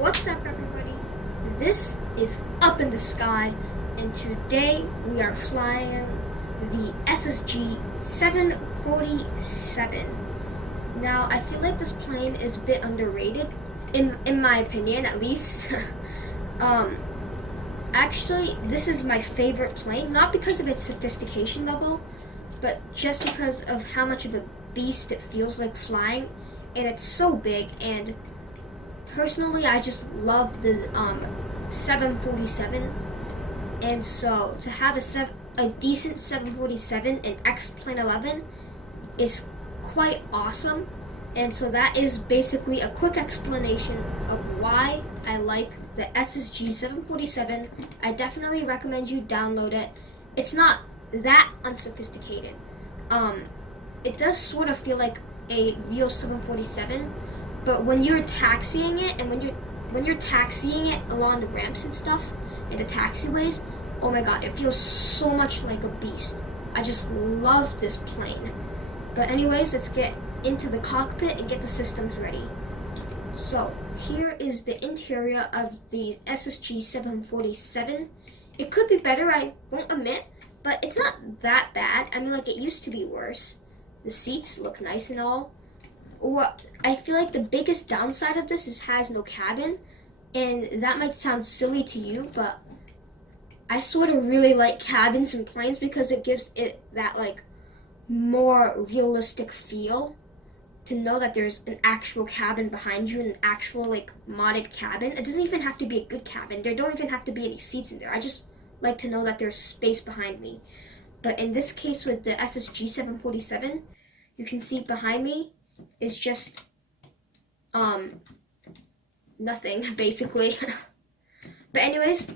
What's up, everybody? This is Up in the Sky, and today we are flying the SSG 747. Now, I feel like this plane is a bit underrated, in my opinion, at least. Actually, this is my favorite plane, not because of its sophistication level, but just because of how much of a beast it feels like flying, and it's so big. And personally, I just love the 747, and so to have a decent 747 in X-Plane 11 is quite awesome. And so that is basically a quick explanation of why I like the SSG 747. I definitely recommend you download it. It's not that unsophisticated. It does sort of feel like a real 747, but when you're taxiing it, and when you're taxiing it along the ramps and stuff, and the taxiways, oh my god, it feels so much like a beast. I just love this plane. But anyways, let's get into the cockpit and get the systems ready. So here is the interior of the SSG 747. It could be better, I won't admit, but it's not that bad. I mean, like, it used to be worse. The seats look nice and all. What I feel like the biggest downside of this is has no cabin, and that might sound silly to you, but I sort of really like cabins in planes because it gives it that like more realistic feel to know that there's an actual cabin behind you, an actual like modded cabin. It doesn't even have to be a good cabin. There don't even have to be any seats in there. I just like to know that there's space behind me. But in this case with the SSG 747, you can see behind me is just nothing basically. But anyways,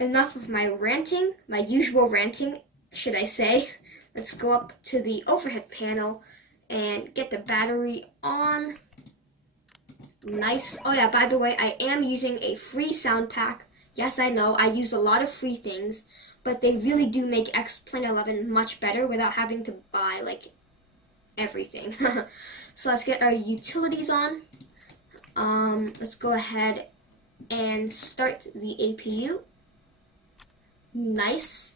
enough of my ranting, my usual ranting, should I say. Let's go up to the overhead panel and get the battery on. Nice. Oh yeah, by the way, I am using a free sound pack. Yes, I know, I use a lot of free things, but they really do make X-Plane 11 much better without having to buy like everything. So let's get our utilities on. Let's go ahead and start the APU. Nice.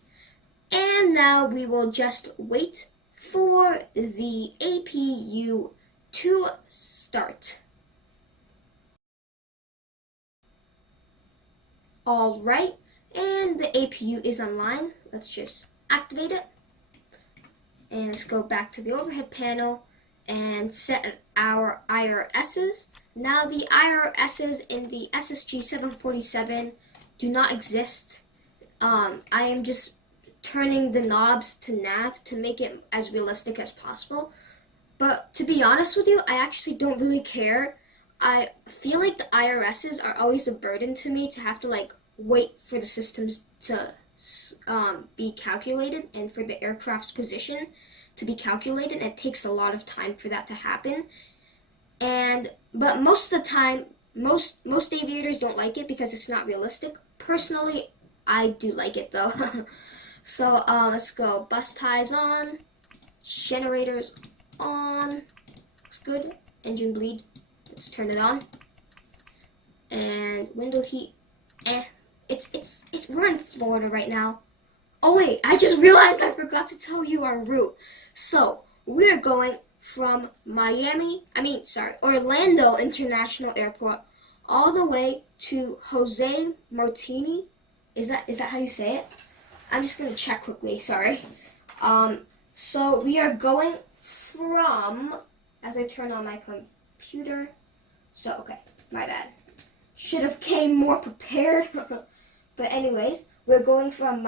And now we will just wait for the APU to start. Alright, and the APU is online. Let's just activate it. And let's go back to the overhead panel and set our IRSs. Now the IRSs in the SSG 747 do not exist. I am just turning the knobs to nav to make it as realistic as possible. But to be honest with you, I actually don't really care. I feel like the IRSs are always a burden to me to have to like wait for the systems to be calculated and for the aircraft's position to be calculated. It takes a lot of time for that to happen. But most of the time, most aviators don't like it because it's not realistic. Personally, I do like it though. So let's go. Bus ties on, generators on. Looks good. Engine bleed. Let's turn it on. And window heat. It's we're in Florida right now. Oh wait, I just realized I forgot to tell you our route. So we're going from Orlando International Airport all the way to Jose Martini. Is that how you say it? I'm just gonna check quickly, sorry. So we are going from, as I turn on my computer, so okay, my bad. Should have came more prepared. But anyways, we're going from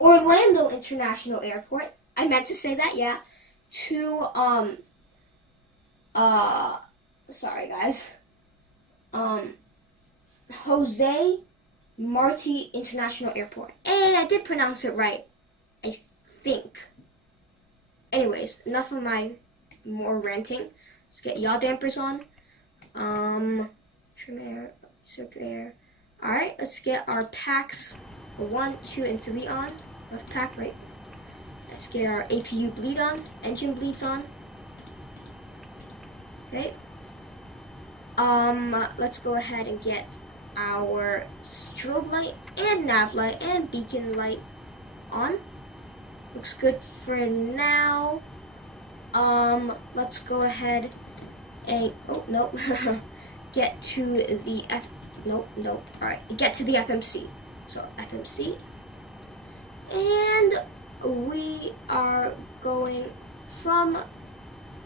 Orlando International Airport, I meant to say that, yeah, to, sorry guys, Jose Marti International Airport. And I did pronounce it right, I think. Anyways, enough of my more ranting. Let's get yaw dampers on. Trim air, circuit air. Alright, let's get our packs 1, 2, and 3 on. Left pack, right. Let's get our APU bleed on. Engine bleeds on. Okay. Let's go ahead and get our strobe light and nav light and beacon light on. Looks good for now. Let's go ahead and, oh, nope. Get to the alright, get to the FMC. So, FMC. And we are going from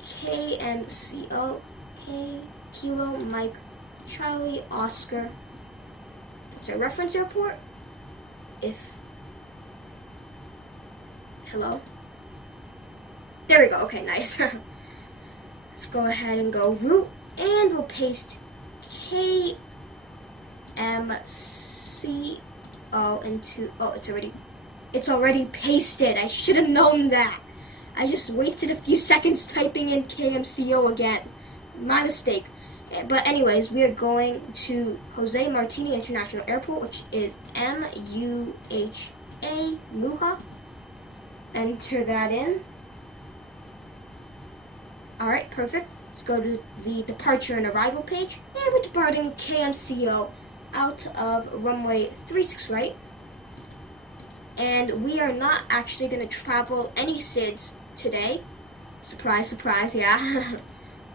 KMCO, Kilo Mike Charlie Oscar. It's a reference airport. Hello? There we go. Okay, nice. Let's go ahead and go route, and we'll paste KMCO into, oh, it's already pasted. I should have known that. I just wasted a few seconds typing in KMCO again. My mistake. But anyways, we are going to Jose Martini International Airport, which is Muha. Enter that in. Alright, perfect. Let's go to the departure and arrival page. And we're departing KMCO out of runway 36 right. And we are not actually going to travel any SIDS today. Surprise, surprise, yeah.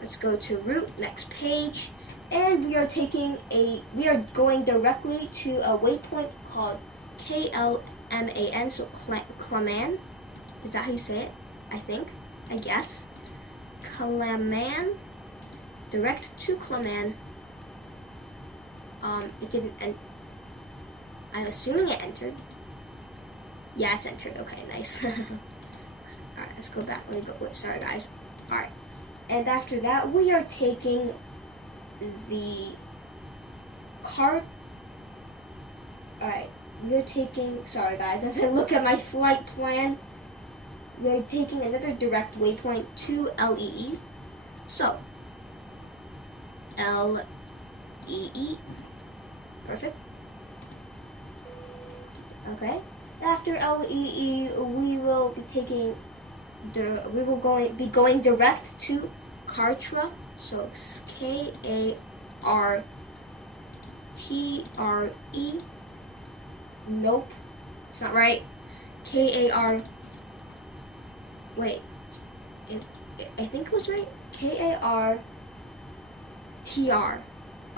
Let's go to route, next page. And we are going directly to a waypoint called KLMAN, so Claman. Is that how you say it? I guess. Claman. Direct to Claman. It didn't I'm assuming it entered. Yeah, it's entered. Okay, nice. Alright, let's go back. Let me go. Wait, sorry, guys. Alright. And after that, we are taking the card. Alright, we're taking, sorry guys, as I look at my flight plan, we're taking another direct waypoint to LEE. So, LEE. Perfect. Okay. After LEE, we will be going direct to Kartra. So KARTRE. Nope, it's not right. KAR. Wait, I think it was right. KARTR.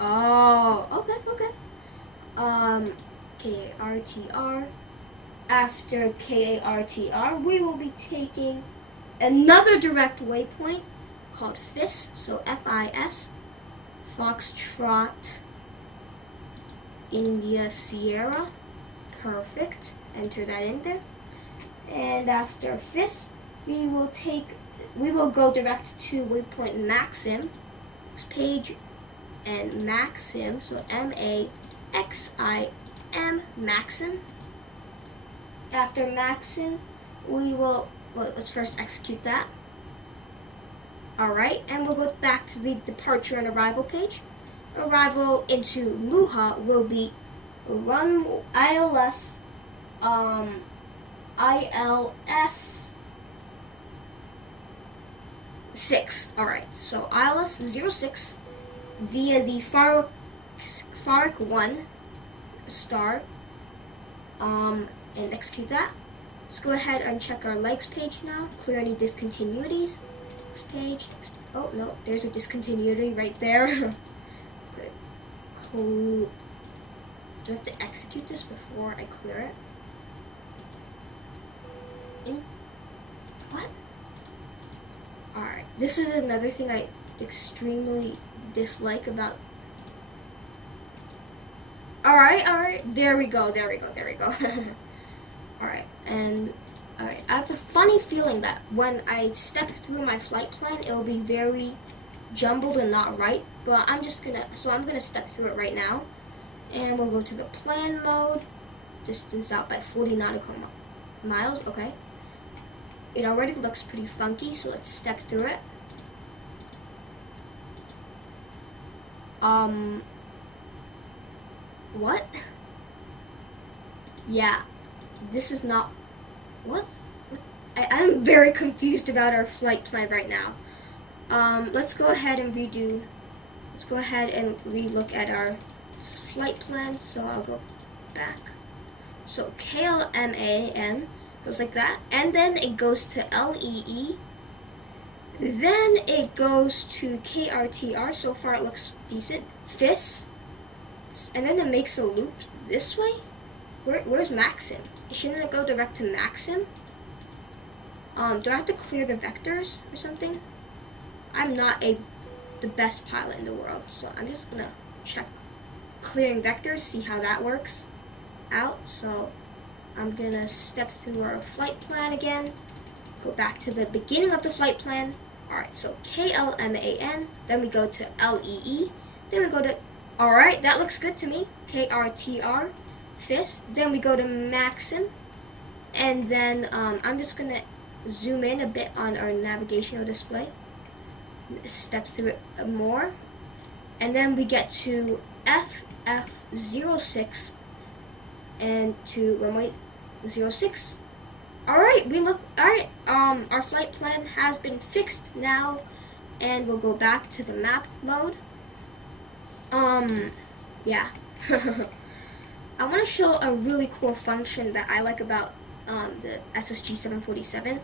Oh, okay. KARTR. After KARTR, we will be taking another direct waypoint called FIS, so FIS, Foxtrot, India Sierra. Perfect. Enter that in there. And after FIS, we will go direct to waypoint Maxim. Next page, and Maxim, so MAXIM, Maxim. After Maxim, let's first execute that. Alright, and we'll go back to the departure and arrival page. Arrival into Muha will be run ILS 6. Alright, so ILS 06 via the Farik 1 star, and execute that. Let's go ahead and check our legs page now. Clear any discontinuities. Next page. Oh no, there's a discontinuity right there. Good. Cool. Do I have to execute this before I clear it? What? Alright, this is another thing I extremely dislike about. Alright, there we go. Alright, I have a funny feeling that when I step through my flight plan, it'll be very jumbled and not right, but I'm gonna step through it right now. And we'll go to the plan mode, distance out by 40 nautical miles, okay. It already looks pretty funky, so let's step through it. What? Yeah, this is not, what? I'm very confused about our flight plan right now. Let's go ahead and redo let's go ahead and relook at our flight plan. So I'll go back. So KLMAN goes like that, and then it goes to LEE. Then it goes to KRTR. So far it looks decent. FIS, and then it makes a loop this way. Where's Maxim? Shouldn't it go direct to Maxim? Do I have to clear the vectors or something? I'm not the best pilot in the world, so I'm just gonna check clearing vectors, see how that works out. So I'm gonna step through our flight plan again, go back to the beginning of the flight plan. Alright, so KLMAN, then we go to LEE, then we go to, alright, that looks good to me, KRTR, FIS, then we go to Maxim, and then I'm just going to zoom in a bit on our navigational display, step through it more, and then we get to FF06 and to runway 06. Alright, our flight plan has been fixed now, and we'll go back to the map mode. Yeah. I want to show a really cool function that I like about the SSG 747,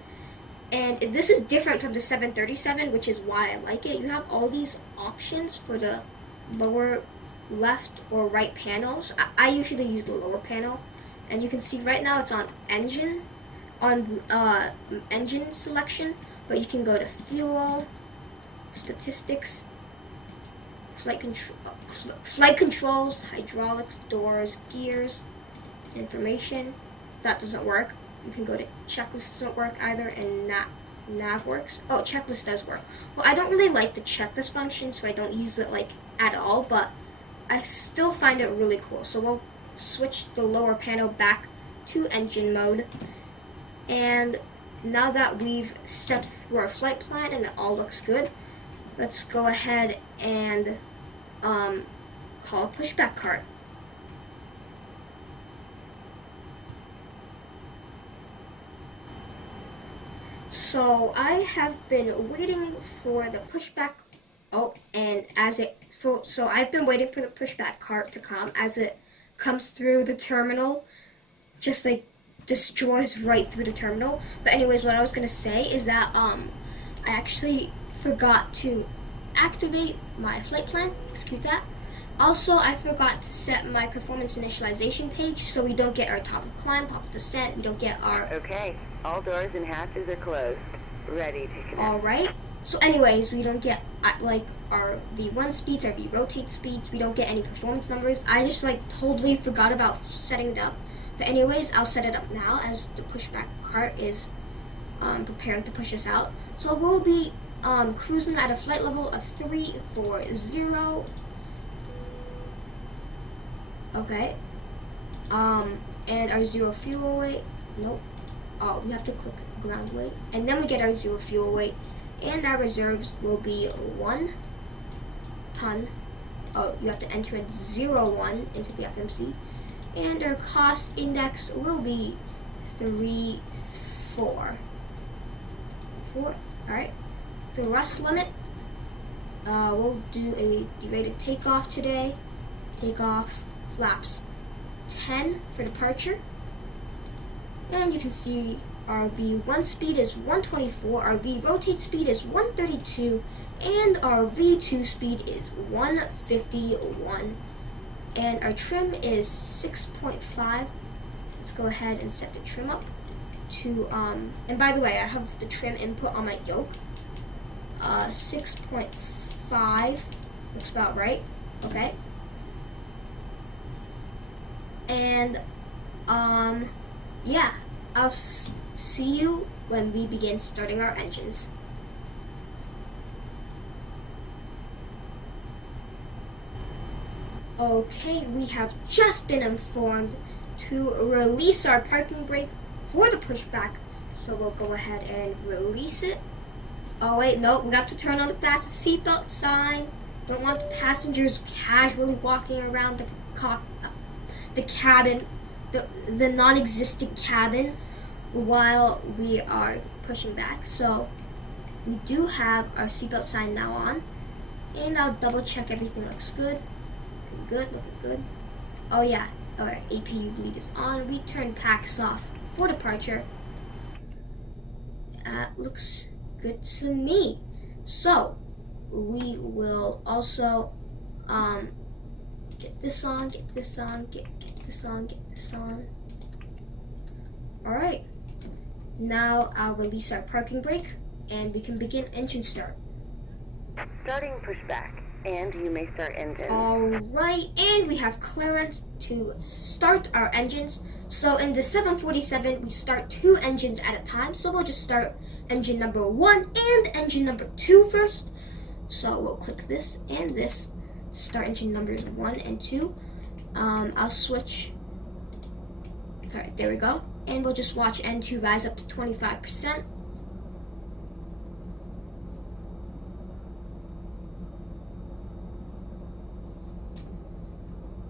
and this is different from the 737, which is why I like it. You have all these options for the lower left or right panels. I usually use the lower panel, and you can see right now it's on engine selection, but you can go to fuel, statistics, flight controls, hydraulics, doors, gears, information. That doesn't work. You can go to checklist, doesn't work either, and nav works. Oh, checklist does work. Well, I don't really like the checklist function, so I don't use it like at all, but I still find it really cool. So we'll switch the lower panel back to engine mode. And now that we've stepped through our flight plan and it all looks good, let's go ahead and call a pushback cart. So I have been waiting for the pushback. Oh, and so I've been waiting for the pushback cart to come. As it comes through the terminal, just like destroys right through the terminal. But anyways, what I was gonna say is that I actually forgot to activate my flight plan. Execute that. Also, I forgot to set my performance initialization page, so we don't get our top of climb, top of descent. We don't get our. Okay, all doors and hatches are closed. Ready to connect. All right. So, anyways, we don't get like our V1 speeds, our V rotate speeds. We don't get any performance numbers. I just like totally forgot about setting it up. But anyways, I'll set it up now as the pushback cart is preparing to push us out. So we'll be cruising at a flight level of 340. Okay. And our zero fuel weight. Nope. Oh, we have to click ground weight. And then we get our zero fuel weight. And our reserves will be 1 ton. Oh, you have to enter a 01 into the FMC. And our cost index will be 4. Alright. Thrust limit. We'll do a derated takeoff today. Takeoff flaps 10 for departure. And you can see our V1 speed is 124, our V rotate speed is 132, and our V2 speed is 151. And our trim is 6.5. Let's go ahead and set the trim up to, and by the way, I have the trim input on my yoke. 6.5 looks about right. Okay. And, yeah, I'll see you when we begin starting our engines. Okay, we have just been informed to release our parking brake for the pushback. So we'll go ahead and release it. Oh wait, no, we have to turn on the fasten seatbelt sign. Don't want the passengers casually walking around the cabin, the non-existent cabin while we are pushing back. So we do have our seatbelt sign now on. And I'll double check everything looks good. Looking good, looking good. Oh yeah, alright, APU bleed is on. We turn packs off for departure. Looks good to me. So, we will also get this on, get this on, get this on, get this on. Alright, now I'll release our parking brake and we can begin engine start. Starting pushback, and you may start engine. Alright, and we have clearance to start our engines. So in the 747, we start 2 engines at a time. So we'll just start engine number 1 and engine number 2 first. So we'll click this and this. Start engine numbers 1 and 2. I'll switch. Alright, there we go. And we'll just watch N2 rise up to 25%.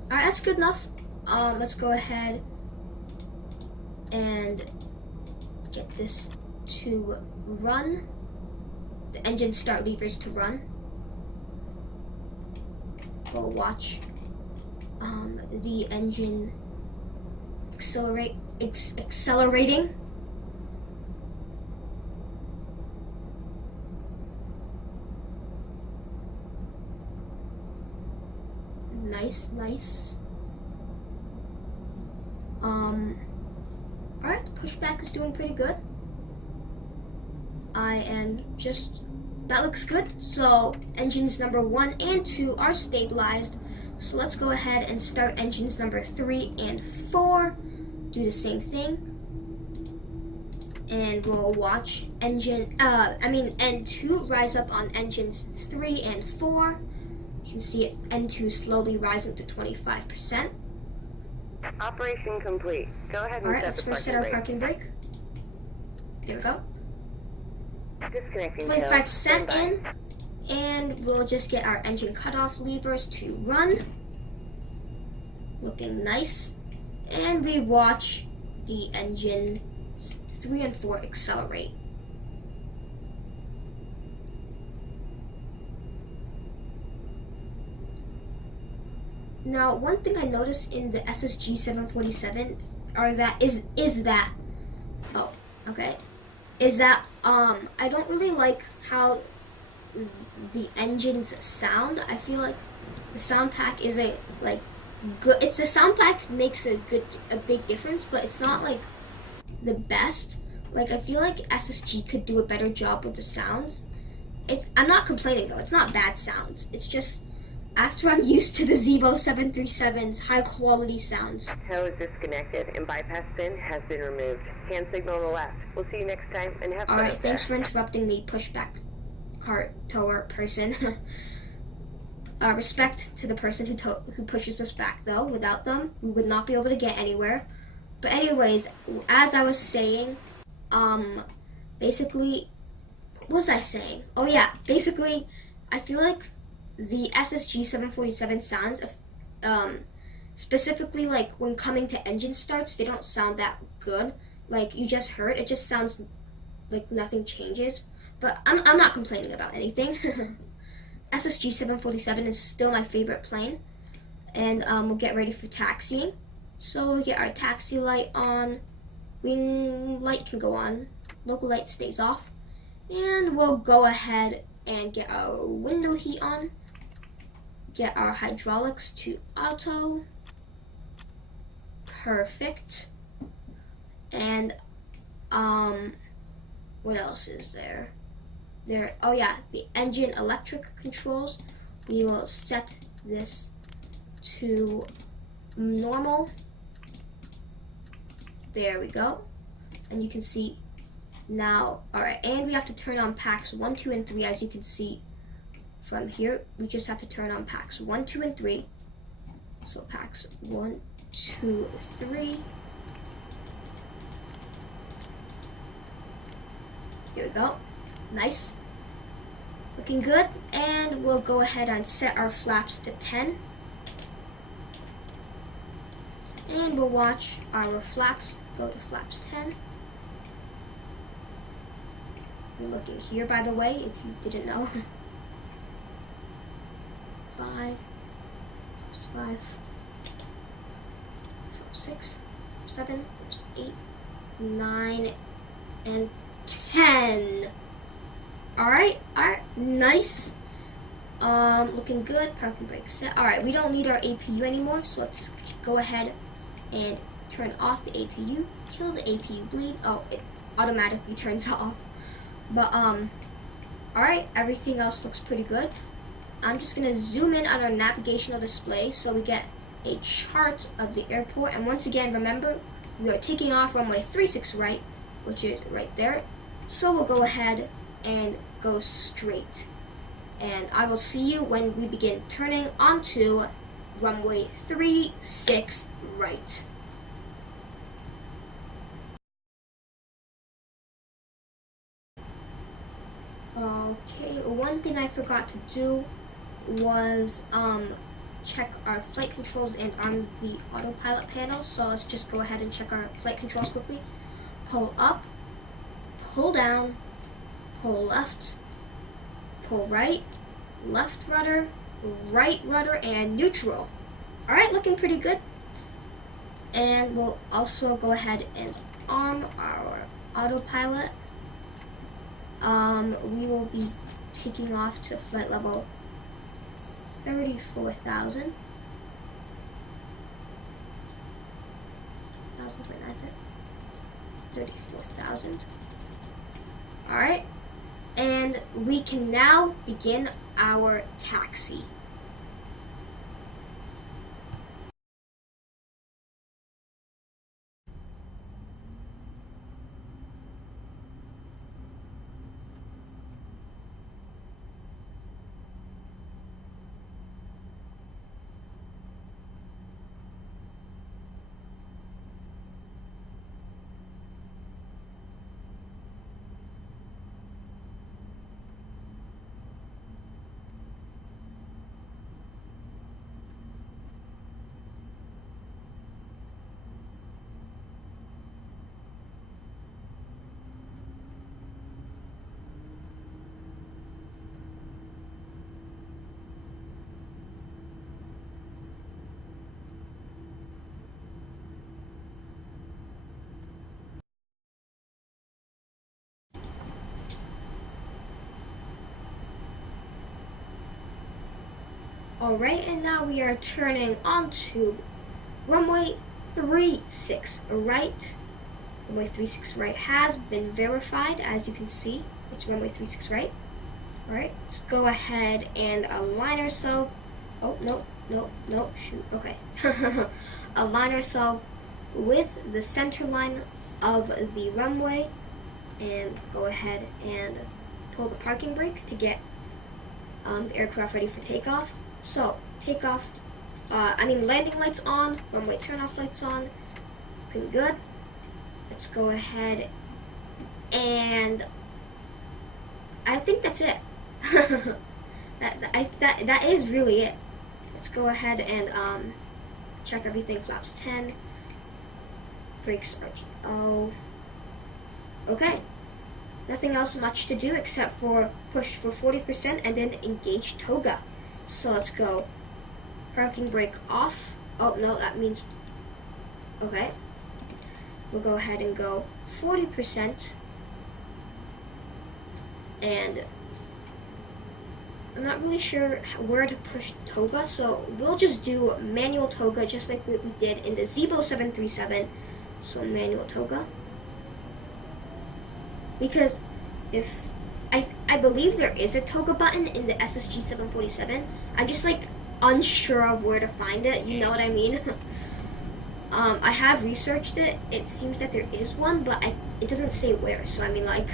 Alright, that's good enough. Let's go ahead and get this to run. The engine start levers to run. We'll watch the engine accelerating. Nice, nice. Alright, pushback is doing pretty good. That looks good. So engines number 1 and 2 are stabilized. So let's go ahead and start engines number 3 and 4. Do the same thing. And we'll watch N2 rise up on engines 3 and 4. You can see it, N2 slowly rising to 25%. Operation complete. Go ahead and Alright, let's first set our brake. parking brake. There we go. Disconnecting. 25% in. And we'll just get our engine cutoff levers to run. Looking nice. And we watch the engines 3 and 4 accelerate. Now, one thing I noticed in the SSG 747 is that I don't really like how the engines sound. I feel like the sound pack good. It's the sound pack makes a big difference, but it's not like the best. Like I feel like SSG could do a better job with the sounds. I'm not complaining though. It's not bad sounds. It's just after I'm used to the Zebo 737's high quality sounds. Tow is disconnected and bypass pin has been removed. Hand signal on the left. We'll see you next time and have fun. Alright, thanks for interrupting me, pushback cart tower person. Respect to the person who pushes us back though. Without them, we would not be able to get anywhere. But anyways, as I was saying, basically, what was I saying? Oh yeah, basically, I feel like the SSG 747 sounds, specifically like when coming to engine starts, they don't sound that good. Like you just heard, it just sounds like nothing changes. But I'm not complaining about anything. SSG 747 is still my favorite plane. And we'll get ready for taxiing. So we'll get our taxi light on. Wing light can go on. Local light stays off. And we'll go ahead and get our window heat on. Get our hydraulics to auto. Perfect. And what else is there? Oh yeah, the engine electric controls. We will set this to normal. There we go. And you can see now, alright, and we have to turn on packs 1, 2, and 3 as you can see from here. We just have to turn on packs 1, 2, and 3. So packs 1, 2, 3. Here we go. Nice. Looking good. And we'll go ahead and set our flaps to 10. And we'll watch our flaps go to flaps 10. We're looking here, by the way, if you didn't know. 5, 5, 6, 7, 8, 9, and 10. Alright, nice. Looking good. Parking brake set. Alright, we don't need our APU anymore, so let's go ahead and turn off the APU. Kill the APU bleed. Oh, it automatically turns off. But, alright, everything else looks pretty good. I'm just gonna zoom in on our navigational display so we get a chart of the airport. And once again, remember, we are taking off runway 36 right, which is right there. So we'll go ahead and go straight. And I will see you when we begin turning onto runway 36 right. Okay, one thing I forgot to do was check our flight controls and on the autopilot panel. So let's just go ahead and check our flight controls quickly. Pull up, pull down, pull left, pull right, left rudder, right rudder, and neutral. Alright, looking pretty good. And we'll also go ahead and arm our autopilot. We will be taking off to flight level 34,000. 34,000. Alright. And we can now begin our taxi. Alright, and now we are turning onto runway 36 right. Runway 36 right has been verified, as you can see. It's runway 36 right. Alright, let's go ahead and align ourselves. Oh, no, shoot, okay. Align ourselves with the center line of the runway and go ahead and pull the parking brake to get the aircraft ready for takeoff. So, takeoff, landing lights on, runway turnoff lights on, looking good. Let's go ahead and I think that's it. that is really it. Let's go ahead and check everything. Flaps 10, brakes RTO. Okay. Nothing else much to do except for push for 40% and then engage toga. So let's go. Parking brake off. Oh no, that means, okay. We'll go ahead and go 40%. And I'm not really sure where to push toga, so we'll just do manual toga just like what we did in the Zibo 737. So manual toga. Because if I believe there is a toga button in the SSG 747. I'm just like unsure of where to find it. You know what I mean? I have researched it. It seems that there is one, but it doesn't say where. So I mean, like,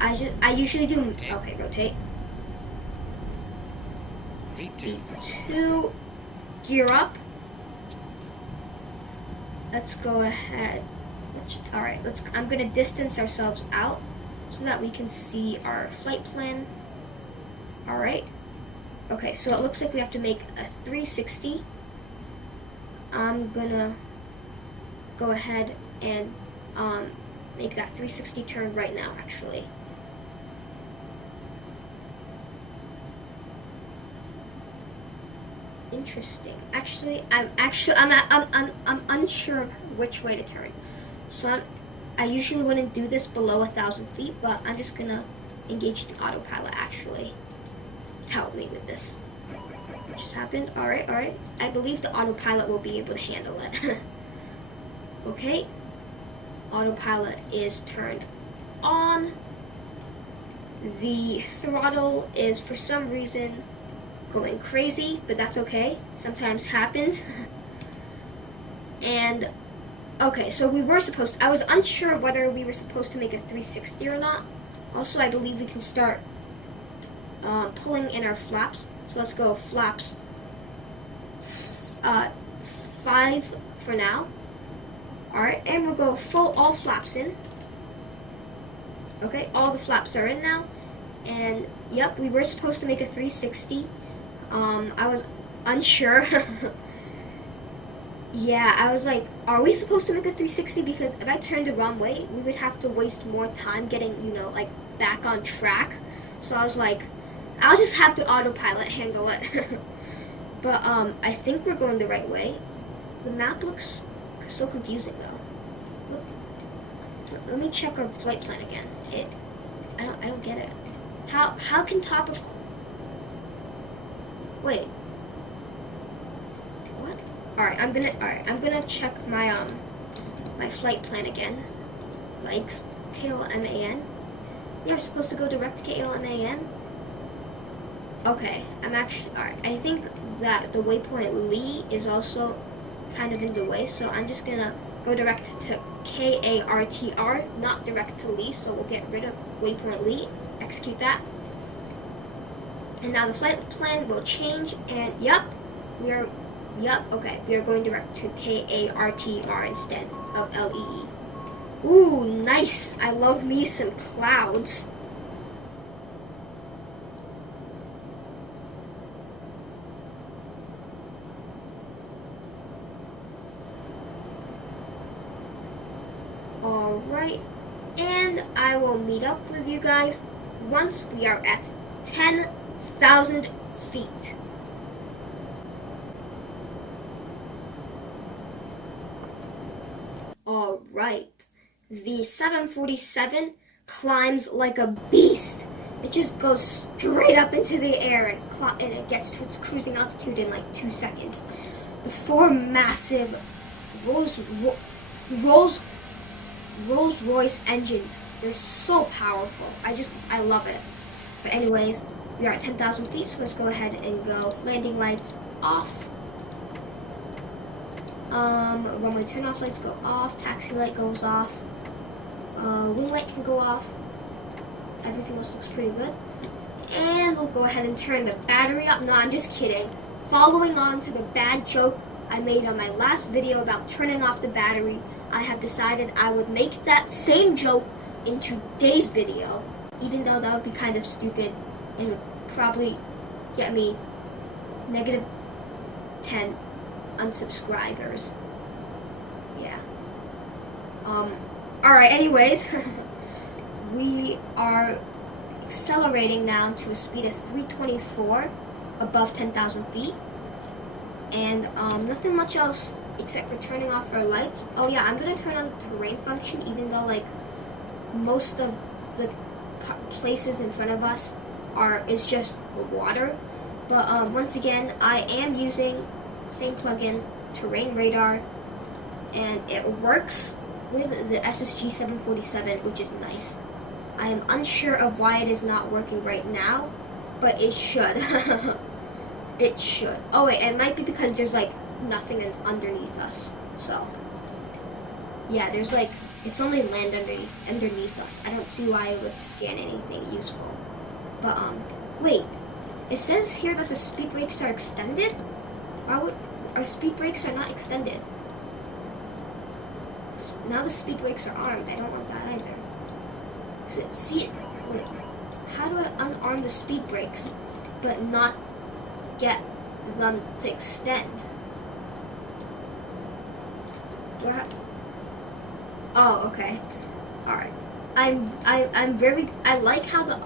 I usually do. Okay, rotate. V2, gear up. Let's go ahead. All right, I'm gonna distance ourselves out so that we can see our flight plan. All right. Okay, so it looks like we have to make a 360. I'm gonna go ahead and make that 360 turn right now, actually. Interesting. Actually, I'm unsure of which way to turn. So I usually wouldn't do this below 1,000 feet, but I'm just gonna engage the autopilot actually to help me with this. What just happened? All right. I believe the autopilot will be able to handle it. Okay. Autopilot is turned on. The throttle is for some reason going crazy, but that's okay. Sometimes happens. And okay, so I was unsure of whether we were supposed to make a 360 or not. Also, I believe we can start pulling in our flaps. So let's go flaps 5 for now. Alright, and we'll go all flaps in. Okay, all the flaps are in now. And yep, we were supposed to make a 360. I was unsure. Yeah, I was like, are we supposed to make a 360? Because if I turned the wrong way, we would have to waste more time getting, like back on track. So I was like, I'll just have the autopilot handle it. But I think we're going the right way. The map looks so confusing though. Look, let me check our flight plan again. I don't get it. How can top of... Wait. What? Alright, I'm gonna check my my flight plan again. Like KLMAN. Yeah, we're supposed to go direct to KLMAN. Okay, alright. I think that the waypoint Lee is also kind of in the way, so I'm just gonna go direct to KARTR, not direct to Lee, so we'll get rid of waypoint Lee, execute that. And now the flight plan will change, and we are going direct to KARTR instead of LEE. Ooh, nice! I love me some clouds. Alright, and I will meet up with you guys once we are at 10,000 feet. Alright, the 747 climbs like a beast. It just goes straight up into the air and it gets to its cruising altitude in like 2 seconds. The 4 massive Rolls-Royce engines, they're so powerful. I love it. But anyways, we are at 10,000 feet, so let's go ahead and go. Landing lights off. Runway turn off lights go off. Taxi light goes off. Wing light can go off. Everything else looks pretty good. And we'll go ahead and turn the battery up. No, I'm just kidding. Following on to the bad joke I made on my last video about turning off the battery, I have decided I would make that same joke in today's video, even though that would be kind of stupid and would probably get me negative 10 unsubscribers. Yeah. Alright, anyways, we are accelerating now to a speed of 324 above 10,000 feet. And nothing much else except for turning off our lights. Oh yeah, I'm gonna turn on the terrain function, even though like most of the places in front of us is just water. But once again, I am using the same plugin, Terrain Radar, and it works with the SSG 747, which is nice. I am unsure of why it is not working right now, but it should. It should. Oh wait, it might be because there's like nothing underneath us. So yeah, there's like, it's only land underneath us. I don't see why it would scan anything useful. But wait, it says here that the speed brakes are extended. Why would our speed brakes are not extended? Now the speed brakes are armed. I don't want that either. See, wait, how do I unarm the speed brakes but not get them to extend? Do I have... Oh, okay. Alright. I like how the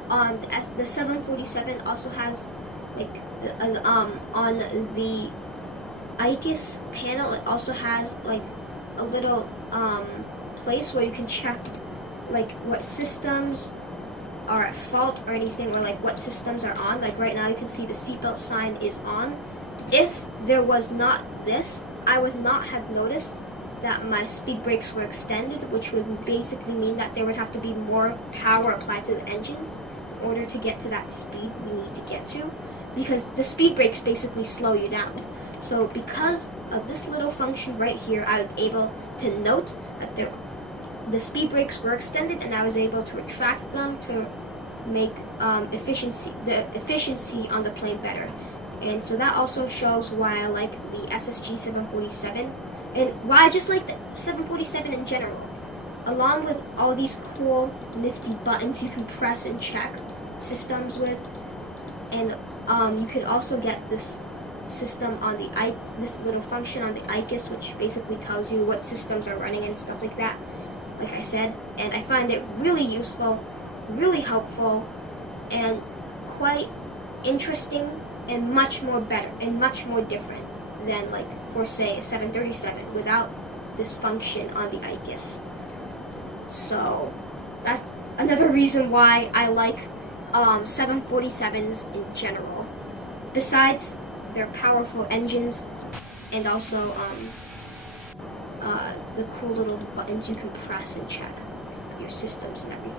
747 also has like on the ICUS panel, it also has like a little place where you can check like what systems are at fault or anything, or like what systems are on. Like right now you can see the seatbelt sign is on. If there was not this, I would not have noticed that my speed brakes were extended, which would basically mean that there would have to be more power applied to the engines in order to get to that speed we need to get to, because the speed brakes basically slow you down. So because of this little function right here, I was able to note that the speed brakes were extended, and I was able to retract them to make the efficiency on the plane better. And so that also shows why I like the SSG 747, and why I just like the 747 in general. Along with all these cool, nifty buttons you can press and check systems with, and you could also get this system on this little function on the ICUS, which basically tells you what systems are running and stuff like that. Like I said, and I find it really useful, really helpful, and quite interesting, and much more better and much more different than, like, for say a 737 without this function on the ICUS. So that's another reason why I like 747s in general, besides their powerful engines, and also the cool little buttons you can press and check your systems and everything.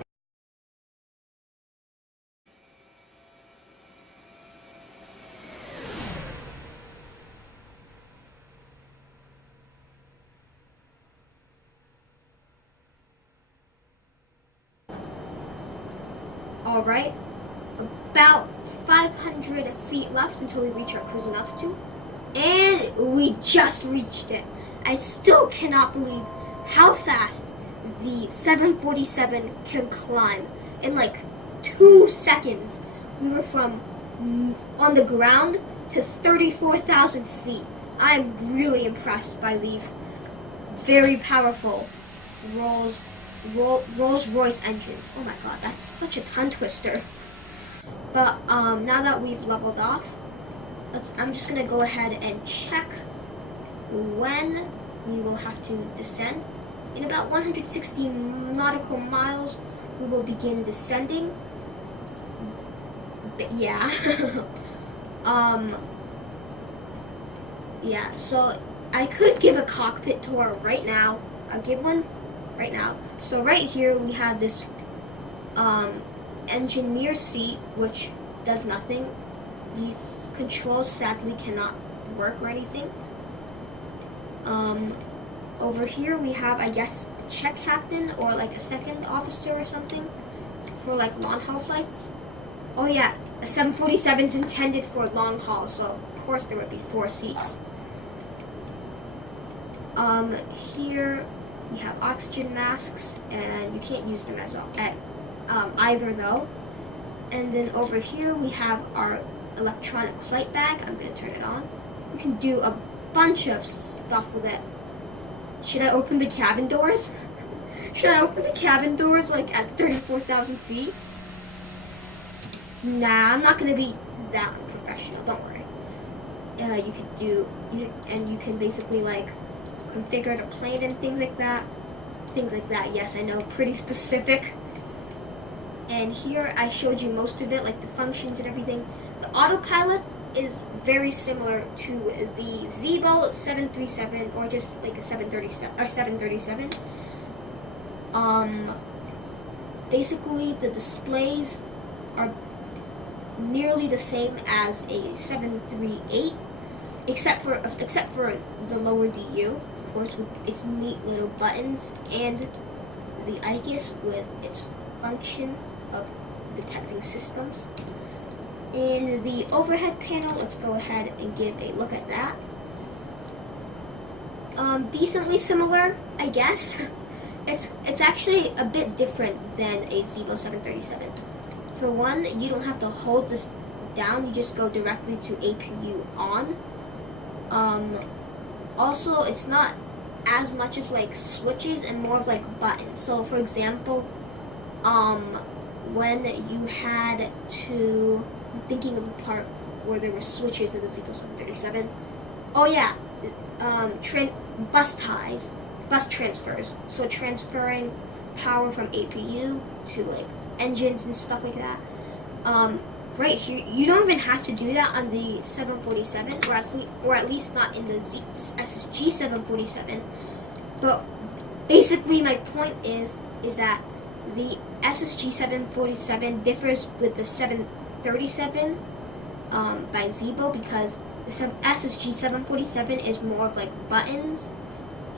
Alright, about 500 feet left until we reach our cruising altitude, and we just reached it. I still cannot believe how fast the 747 can climb. In like 2 seconds, we were from on the ground to 34,000 feet. I'm really impressed by these very powerful Rolls-Royce engines. Oh my god, that's such a tongue twister. But now that we've leveled off, I'm just gonna go ahead and check when we will have to descend. In about 160 nautical miles, we will begin descending. But yeah. Yeah, so I could give a cockpit tour right now. I'll give one right now. So right here we have this engineer seat, which does nothing. These controls sadly cannot work or anything. Over here we have, I guess, a check captain or like a second officer or something for like long haul flights. Oh yeah, a 747 is intended for long haul, so of course there would be 4 seats. Here we have oxygen masks, and you can't use them either though. And then over here we have our electronic flight bag. I'm going to turn it on. We can do a bunch of stuff with it. Should I open the cabin doors? Should I open the cabin doors like at 34,000 feet? Nah, I'm not going to be that unprofessional, don't worry. You can basically like configure the plane and things like that. Yes, I know, pretty specific. And here I showed you most of it, like the functions and everything. The autopilot is very similar to the Zibo 737 or just like a 737. Basically the displays are nearly the same as a 738, except for the lower DU, of course, with its neat little buttons, and the ICUS with its function of detecting systems. In the overhead panel, let's go ahead and give a look at that. Decently similar, I guess. It's actually a bit different than a Zibo 737. For one, you don't have to hold this down, you just go directly to APU on. Also, it's not as much of like switches and more of like buttons. So for example, when you had to, I'm thinking of the part where there were switches in the Zebo 737. Oh yeah, bus ties, bus transfers. So transferring power from APU to like engines and stuff like that. Right here, you don't even have to do that on the 747, or at least not in the SSG 747. But basically, my point is that the SSG 747 differs with the 737 by Zebo, because the SSG 747 is more of like buttons,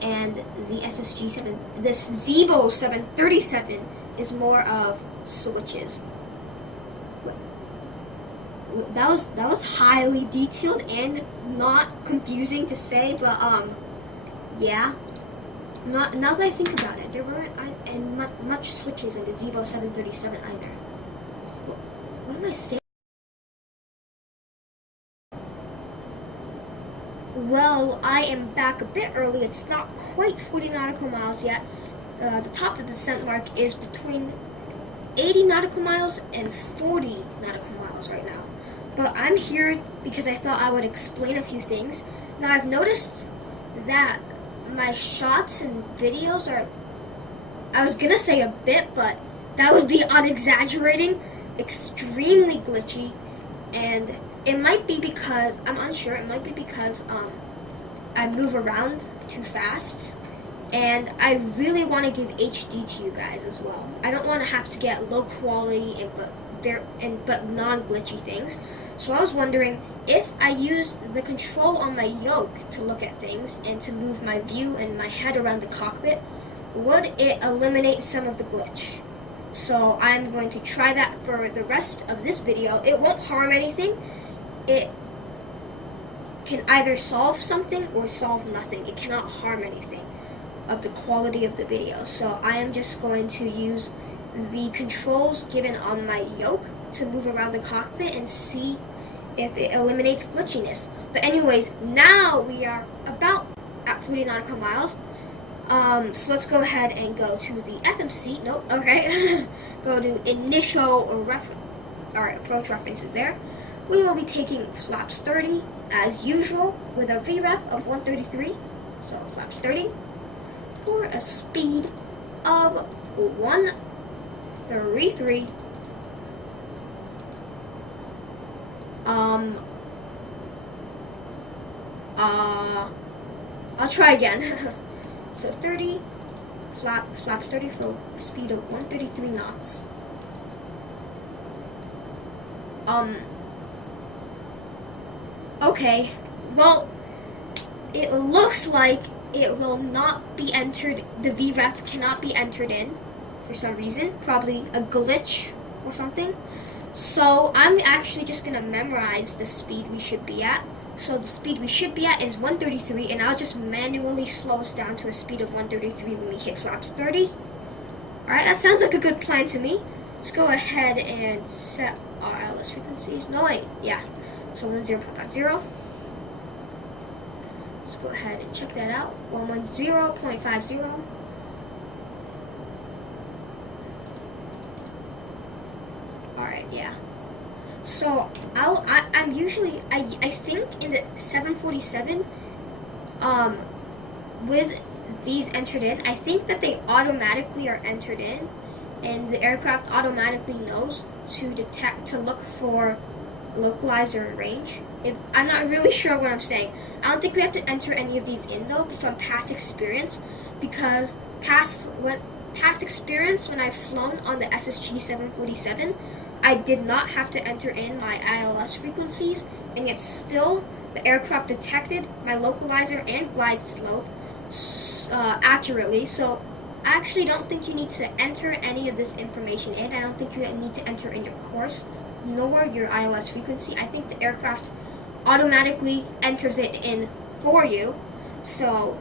and the Zebo 737 is more of switches. That was highly detailed and not confusing to say, but yeah. Now that I think about it, there weren't much switches in the Zebo 737 either. What am I saying? Well, I am back a bit early. It's not quite 40 nautical miles yet. The top of the descent mark is between 80 nautical miles and 40 nautical miles right now. But I'm here because I thought I would explain a few things. Now, I've noticed that my shots and videos are, I was gonna say a bit, but that would be unexaggerating, extremely glitchy, and it might be because, I'm unsure, it might be because I move around too fast, and I really want to give HD to you guys as well. I don't want to have to get low quality but non-glitchy things. So I was wondering, if I use the control on my yoke to look at things and to move my view and my head around the cockpit, would it eliminate some of the glitch? So I'm going to try that for the rest of this video. It won't harm anything. It can either solve something or solve nothing. It cannot harm anything of the quality of the video. So I am just going to use the controls given on my yoke to move around the cockpit and see if it eliminates glitchiness. But anyways, now we are about at 40 nautical miles. So let's go ahead and go to the FMC. Nope, okay. Go to initial approach references there. We will be taking flaps 30 as usual with a VREF of 133. So flaps 30 for a speed of 133. I'll try again. So 30, flaps 30 for a speed of 133 knots. Okay, well, it looks like it will not be entered, the VREF cannot be entered in for some reason, probably a glitch or something. So I'm actually just gonna memorize the speed we should be at. So the speed we should be at is 133, and I'll just manually slow us down to a speed of 133 when we hit flaps 30. Alright, that sounds like a good plan to me. Let's go ahead and set our ILS frequencies. No, wait, yeah. So 10.50. Let's go ahead and check that out. 110.50. Alright, yeah. So I'm usually I think in the 747 with these entered in, I think that they automatically are entered in, and the aircraft automatically knows to look for localizer and range. If I'm not really sure what I'm saying. I don't think we have to enter any of these in though from past experience, because past experience when I've flown on the SSG 747, I did not have to enter in my ILS frequencies, and yet still the aircraft detected my localizer and glide slope accurately. So I actually don't think you need to enter any of this information in. I don't think you need to enter in your course nor your ILS frequency. I think the aircraft automatically enters it in for you. So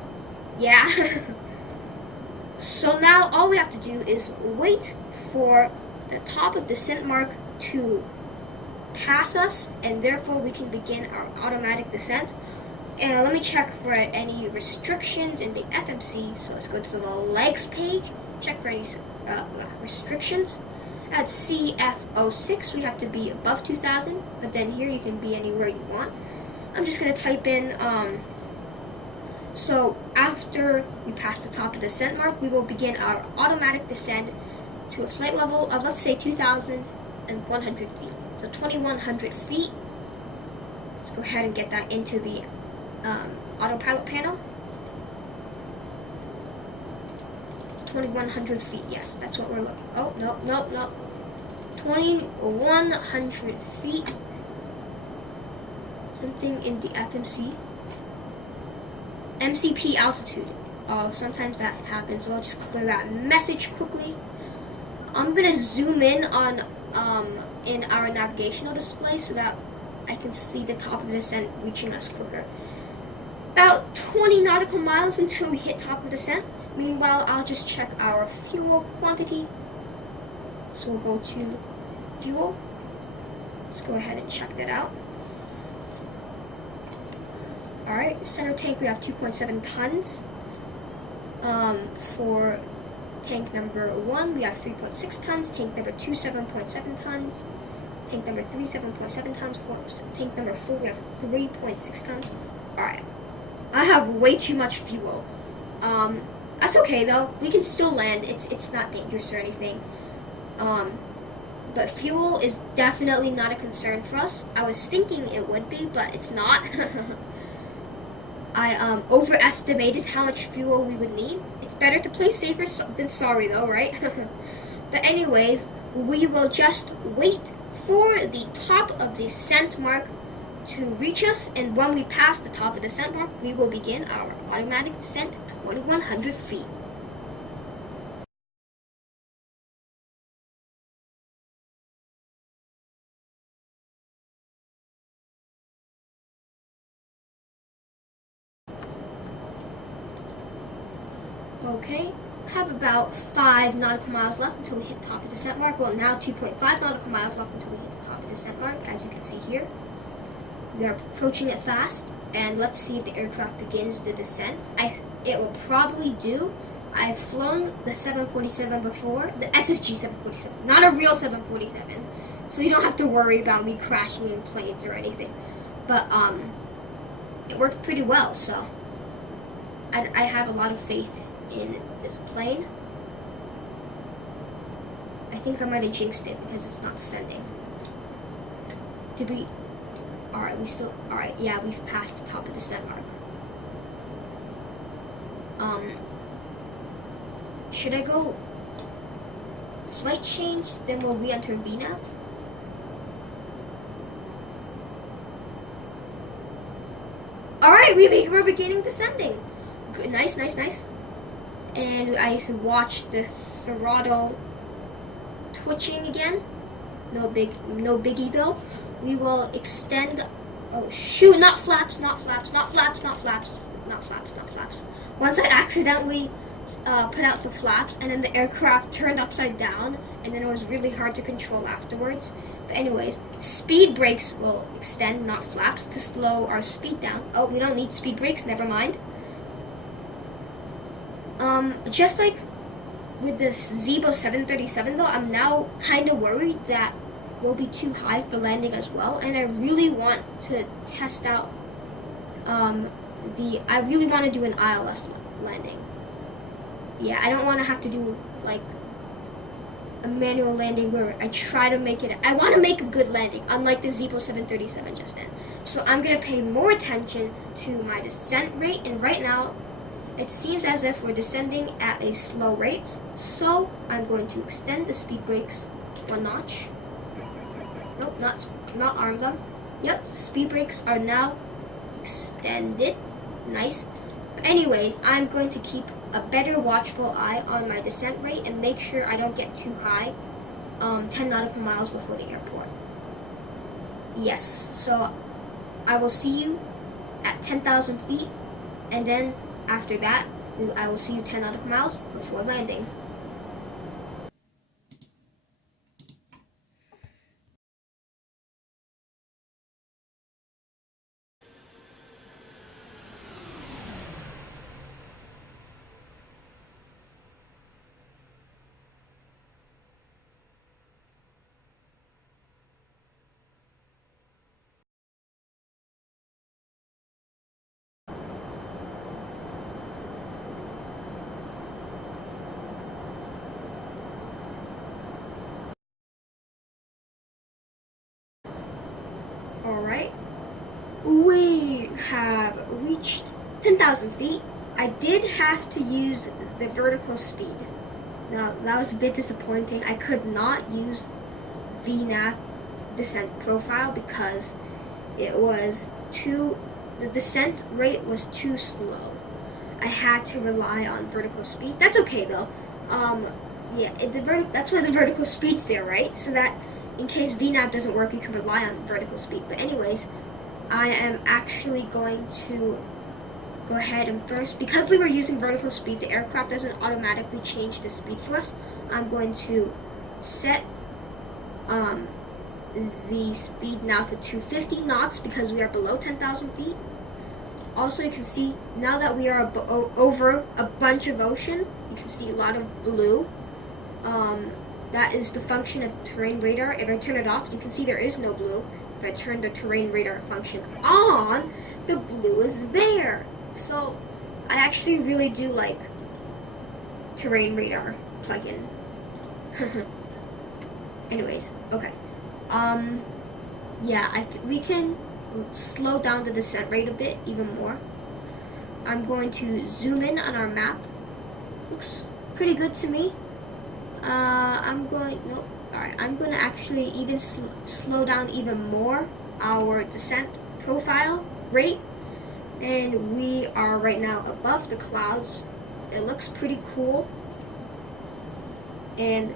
yeah. So now all we have to do is wait for the top of descent mark to pass us, and therefore we can begin our automatic descent. And let me check for any restrictions in the FMC. So let's go to the legs page, check for any restrictions. At CF06, we have to be above 2,000, but then here you can be anywhere you want. I'm just going to type in, so after we pass the top of the descent mark, we will begin our automatic descent to a flight level of, let's say, 2,100 feet. So 2,100 feet. Let's go ahead and get that into the autopilot panel. 2,100 feet, yes, that's what we're looking. Oh, no. 2,100 feet. Something in the FMC. MCP altitude. Oh, sometimes that happens, so I'll just clear that message quickly. I'm gonna zoom in on in our navigational display so that I can see the top of the descent reaching us quicker. About 20 nautical miles until we hit top of descent. Meanwhile, I'll just check our fuel quantity. So we'll go to fuel. Let's go ahead and check that out. Alright, center tank we have 2.7 tons. For tank number 1 we have 3.6 tons. Tank number 2, 7.7 tons. Tank number 3, 7.7 tons. Tank number 4 we have 3.6 tons. Alright, I have way too much fuel. That's okay though. We can still land. It's not dangerous or anything. But fuel is definitely not a concern for us. I was thinking it would be, but it's not. I overestimated how much fuel we would need. It's better to play safer than sorry though, right? But anyways, we will just wait for the top of the descent mark to reach us, and when we pass the top of the descent mark, we will begin our automatic descent to 2,100 feet. Okay, have about 5 nautical miles left until we hit top of descent mark. Well, now 2.5 nautical miles left until we hit the top of descent mark, as you can see here. We are approaching it fast, and let's see if the aircraft begins the descent. It will probably do. I've flown the 747 before, the SSG 747, not a real 747, so you don't have to worry about me crashing in planes or anything. But it worked pretty well, so I have a lot of faith in this plane. I think I might have jinxed it because it's not descending. Did we? Alright, alright, yeah, we've passed the top of the descent mark. Should I go flight change, then we'll re-enter VNAV? Alright, we're beginning descending. Good, nice. And I watch the throttle twitching again. No biggie though. We will extend. Oh shoot! Not flaps. Once I accidentally put out the flaps, and then the aircraft turned upside down, and then it was really hard to control afterwards. But anyways, speed brakes will extend, not flaps, to slow our speed down. Oh, we don't need speed brakes. Never mind. Just like with this Zibo 737 though, I'm now kind of worried that we'll be too high for landing as well, and I really want to test out I really want to do an ILS landing. Yeah, I don't want to have to do like a manual landing where I try to make it. I want to make a good landing, unlike the Zibo 737 just then. So I'm going to pay more attention to my descent rate, and right now it seems as if we're descending at a slow rate. So I'm going to extend the speed brakes 1 notch. Nope, not arm them. Yep, speed brakes are now extended. Nice. But anyways, I'm going to keep a better watchful eye on my descent rate and make sure I don't get too high 10 nautical miles before the airport. Yes, so I will see you at 10,000 feet, and then after that, I will see you 10 nautical miles before landing. Alright. We have reached 10,000 feet. I did have to use the vertical speed. Now, that was a bit disappointing. I could not use VNAV descent profile because the descent rate was too slow. I had to rely on vertical speed. That's okay though. That's why the vertical speed's there, right? So that in case VNAV doesn't work, you can rely on vertical speed. But anyways, I am actually going to go ahead and first, because we were using vertical speed, the aircraft doesn't automatically change the speed for us. I'm going to set the speed now to 250 knots because we are below 10,000 feet. Also, you can see now that we are over a bunch of ocean, you can see a lot of blue. That is the function of terrain radar. If I turn it off, you can see there is no blue. If I turn the terrain radar function on, the blue is there. So I actually really do like terrain radar plugin. Anyways, okay. Yeah, we can slow down the descent rate a bit, even more. I'm going to zoom in on our map. Looks pretty good to me. I'm going to actually even slow down even more our descent profile rate. And we are right now above the clouds. It looks pretty cool. And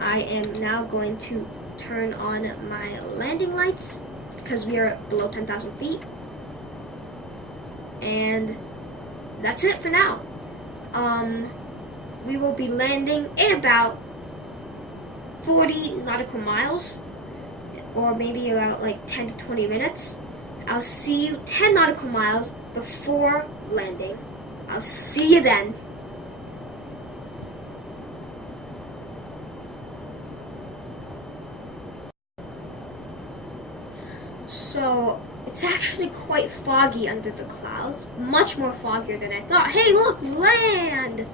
I am now going to turn on my landing lights because we are below 10,000 feet. And that's it for now. We will be landing in about 40 nautical miles, or maybe about like 10 to 20 minutes. I'll see you 10 nautical miles before landing. I'll see you then. So, it's actually quite foggy under the clouds. Much more foggier than I thought. Hey, look, land!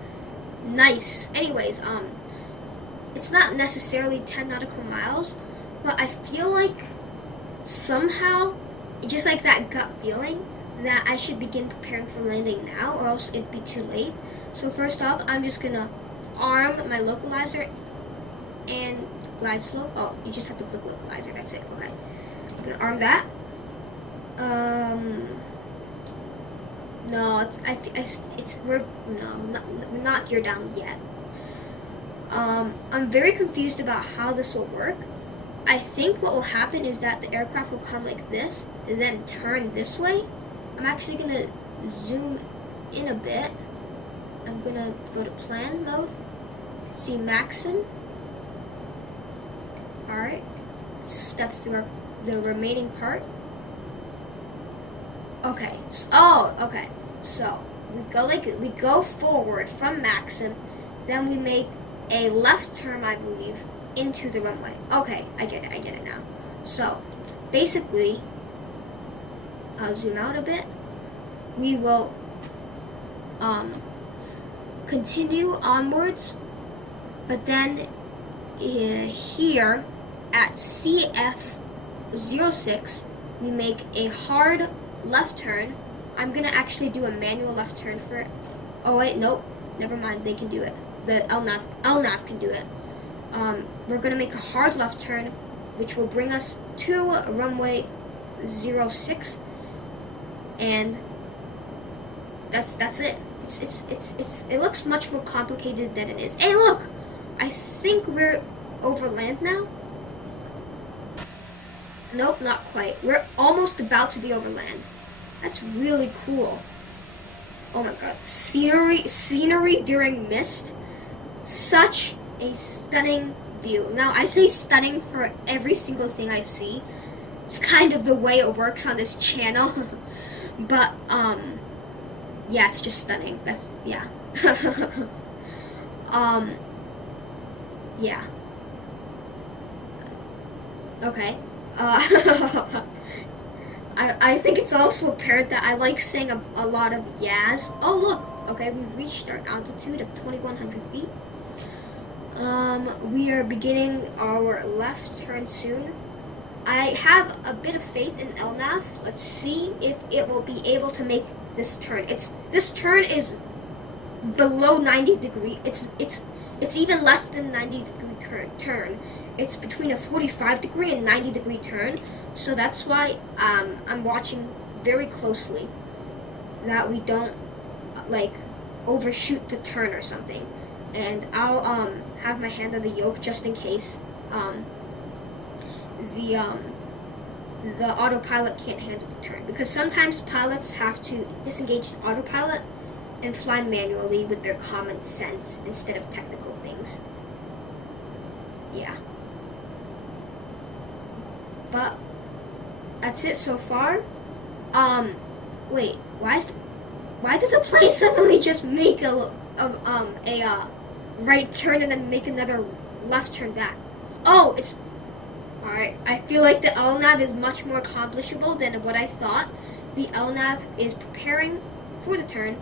Nice. Anyways, it's not necessarily 10 nautical miles, but I feel like somehow, just like that gut feeling, that I should begin preparing for landing now, or else it'd be too late. So first off, I'm just gonna arm my localizer and glide slope. Oh, you just have to click localizer, that's it, okay. I'm gonna arm that. No, we're not geared down yet. I'm very confused about how this will work. I think what will happen is that the aircraft will come like this and then turn this way. I'm actually gonna zoom in a bit. I'm gonna go to plan mode. You can see Maxim. Alright. Step through the remaining part. Okay. Okay. So we go forward from Maxim, then we make a left turn, I believe, into the runway. Okay, I get it now. So basically, I'll zoom out a bit. We will continue onwards, but then here at CF06 we make a hard left turn. I'm gonna actually do a manual left turn for it. Oh wait, nope, never mind, they can do it. The LNAV can do it. We're gonna make a hard left turn, which will bring us to runway 06, and that's it. It looks much more complicated than it is. Hey, look! I think we're over land now. Nope, not quite. We're almost about to be over land. That's really cool. Oh my god, scenery during mist. Such a stunning view. Now, I say stunning for every single thing I see. It's kind of the way it works on this channel. But, yeah, it's just stunning. That's, yeah. Yeah. Okay. I think it's also apparent that I like saying a lot of yas. Oh, look. Okay, we've reached our altitude of 2,100 feet. We are beginning our left turn soon. I have a bit of faith in LNAV. Let's see if it will be able to make this turn. This turn is below 90 degree. It's even less than 90 degree turn. It's between a 45 degree and 90 degree turn. So that's why I'm watching very closely that we don't like overshoot the turn or something. And I'll have my hand on the yoke just in case the autopilot can't handle the turn, because sometimes pilots have to disengage the autopilot and fly manually with their common sense instead of technical things. Yeah. But that's it so far. Wait, why did the plane suddenly just make a right turn and then make another left turn back? Oh, it's alright. I feel like the LNAV is much more accomplishable than what I thought. The LNAV is preparing for the turn.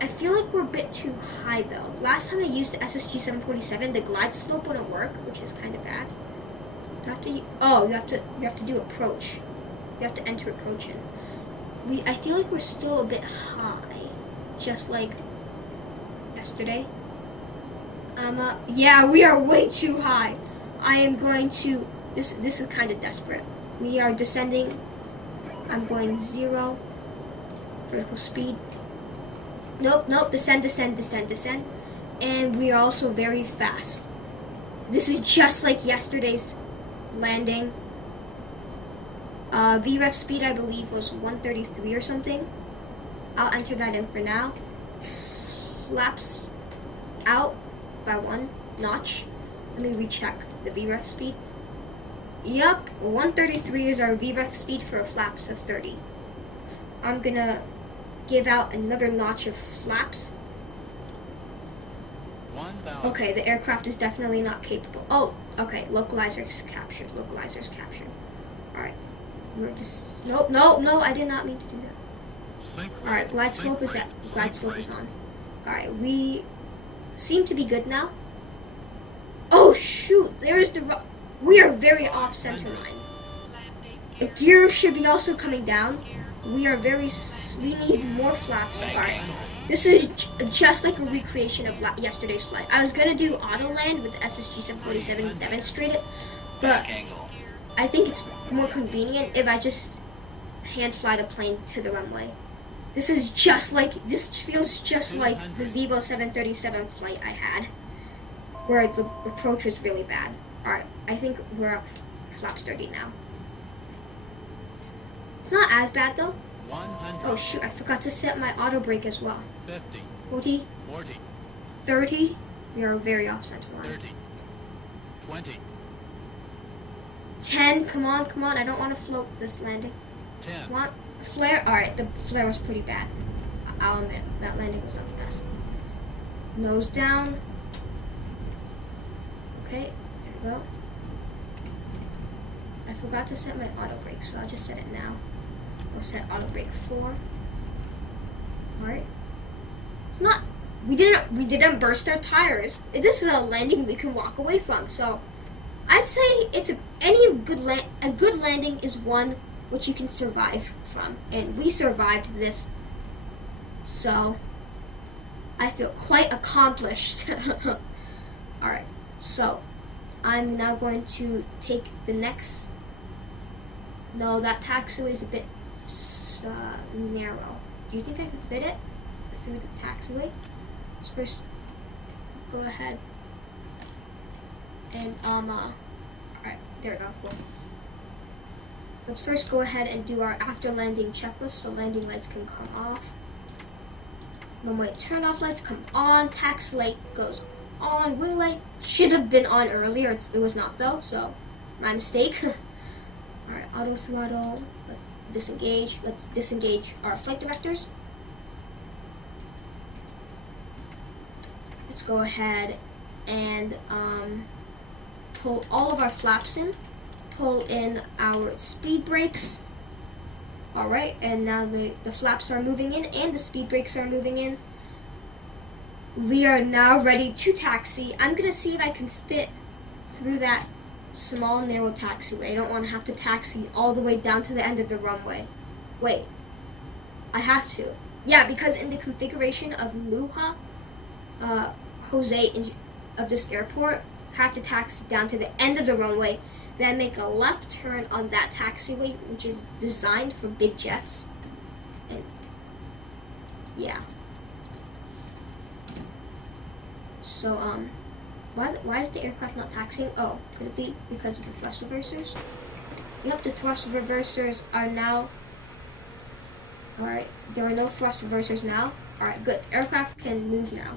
I feel like we're a bit too high though. Last time I used the SSG 747, the glide slope wouldn't work, which is kind of bad. You have to do approach. You have to enter approach in. I feel like we're still a bit high, just like yesterday. Yeah, we are way too high. I am going to. This is kind of desperate. We are descending. I'm going 0 vertical speed. Nope. Descend. And we are also very fast. This is just like yesterday's landing. VREF speed, I believe, was 133 or something. I'll enter that in for now. Flaps out by 1 notch. Let me recheck the VREF speed. Yup, 133 is our VREF speed for flaps of 30. I'm gonna give out another notch of flaps. Okay, the aircraft is definitely not capable. Oh, okay, localizers captured. Alright. We're just no, I did not mean to do that. Alright, glide slope is on. Alright, we seem to be good now. Oh shoot, there's we are very off center line. The gear should be also coming down. We need more flaps. Alright, this is just like a recreation of yesterday's flight. I was gonna do auto land with the SSG 747 and demonstrate it, but I think it's more convenient if I just hand fly the plane to the runway. This feels just like the Zevo 737 flight I had, where the approach was really bad. Alright, I think we're up flaps 30 now. It's not as bad though. Oh shoot, I forgot to set my auto brake as well. 50, 40, 30, we are very off center line. 30, 20, 10, come on, I don't want to float this landing. 10, Want the flare? Alright, the flare was pretty bad. I'll admit, that landing was not the best. Nose down. Okay, there we go. I forgot to set my auto brake, so I'll just set it now. We'll set auto brake 4. Alright. It's not, we didn't burst our tires. This is a landing we can walk away from, so I'd say a good landing is one which you can survive from, and we survived this, so I feel quite accomplished. Alright, so I'm now going to take the next. No, that taxiway is a bit narrow. Do you think I can fit it through the taxiway? Let's first go ahead and alright, there we go, cool. Let's first go ahead and do our after landing checklist. So landing lights can come off. Runway turn off lights come on. Taxi light goes on. Wing light should have been on earlier. It was not though, so my mistake. Alright, auto throttle. Let's disengage. Let's disengage our flight directors. Let's go ahead and pull all of our flaps in. Pull in our speed brakes. Alright, and now the flaps are moving in and the speed brakes are moving in. We are now ready to taxi. I'm gonna see if I can fit through that small narrow taxiway. I don't want to have to taxi all the way down to the end of the runway. Wait, I have to. Yeah, because in the configuration of Muha, Jose of this airport, I have to taxi down to the end of the runway, then make a left turn on that taxiway, which is designed for big jets. And yeah. So why is the aircraft not taxiing? Oh, could it be because of the thrust reversers? Yep, the thrust reversers are now. Alright, there are no thrust reversers now. Alright, good. Aircraft can move now.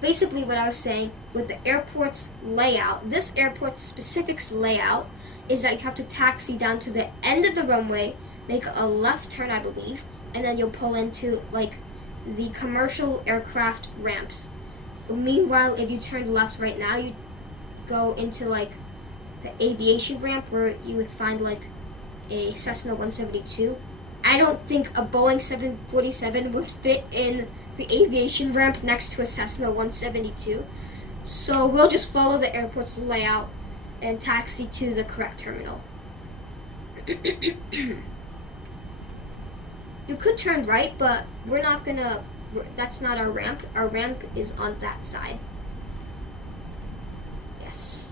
Basically what I was saying, with the airport's layout, this airport's specifics layout, is that you have to taxi down to the end of the runway, make a left turn, I believe, and then you'll pull into, like, the commercial aircraft ramps. Meanwhile, if you turn left right now, you go into, like, the aviation ramp where you would find, like, a Cessna 172. I don't think a Boeing 747 would fit in the aviation ramp next to a Cessna 172. So we'll just follow the airport's layout and taxi to the correct terminal. You could turn right, but we're not gonna, that's not our ramp. Our ramp is on that side. Yes.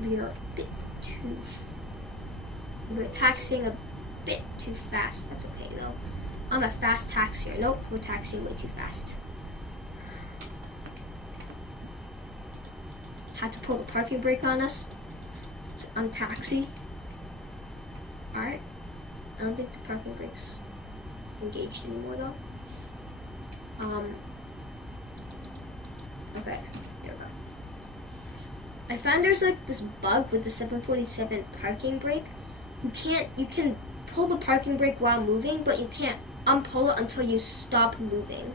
We are a bit too, we're taxiing a bit too fast. That's okay though. I'm a fast taxier. Nope, we're taxiing way too fast. Had to pull the parking brake on us to untaxi. Alright. I don't think the parking brake's engaged anymore though. Okay, here we go. I found there's like this bug with the 747 parking brake. You can pull the parking brake while moving, but you can't unpull it until you stop moving.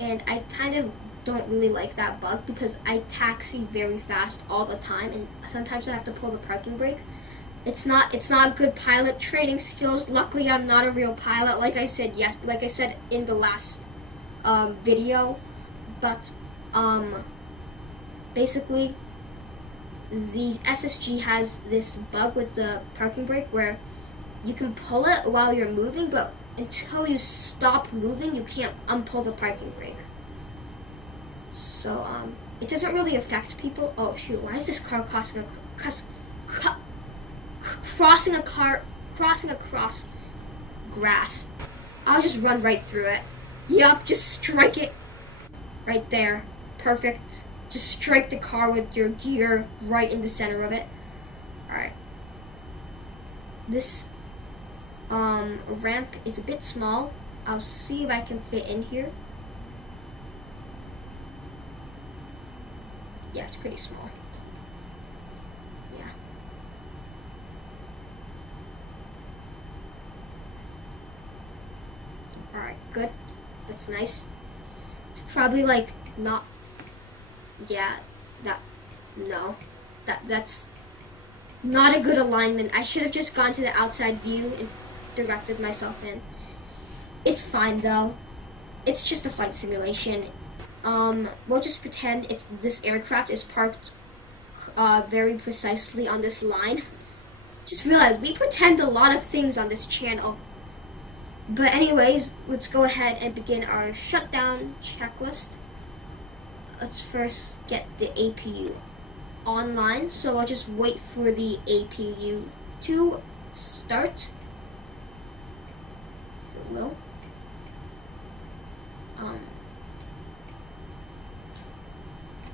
And I kind of don't really like that bug because I taxi very fast all the time, and sometimes I have to pull the parking brake. It's not good pilot training skills. Luckily, I'm not a real pilot, like I said in the last video. But basically, the SSG has this bug with the parking brake where you can pull it while you're moving, but until you stop moving, you can't unpull the parking brake. So it doesn't really affect people. Oh shoot! Why is this car crossing across grass? I'll just run right through it. Yup, just strike it right there. Perfect. Just strike the car with your gear right in the center of it. Alright. This ramp is a bit small. I'll see if I can fit in here. Yeah, it's pretty small. Yeah. Alright, good. That's nice. It's probably like not, yeah, that's not a good alignment. I should have just gone to the outside view and directed myself in. It's fine though. It's just a flight simulation. We'll just pretend this aircraft is parked very precisely on this line. Just realized we pretend a lot of things on this channel. But anyways, let's go ahead and begin our shutdown checklist. Let's first get the APU online. So I'll just wait for the APU to start. If it will.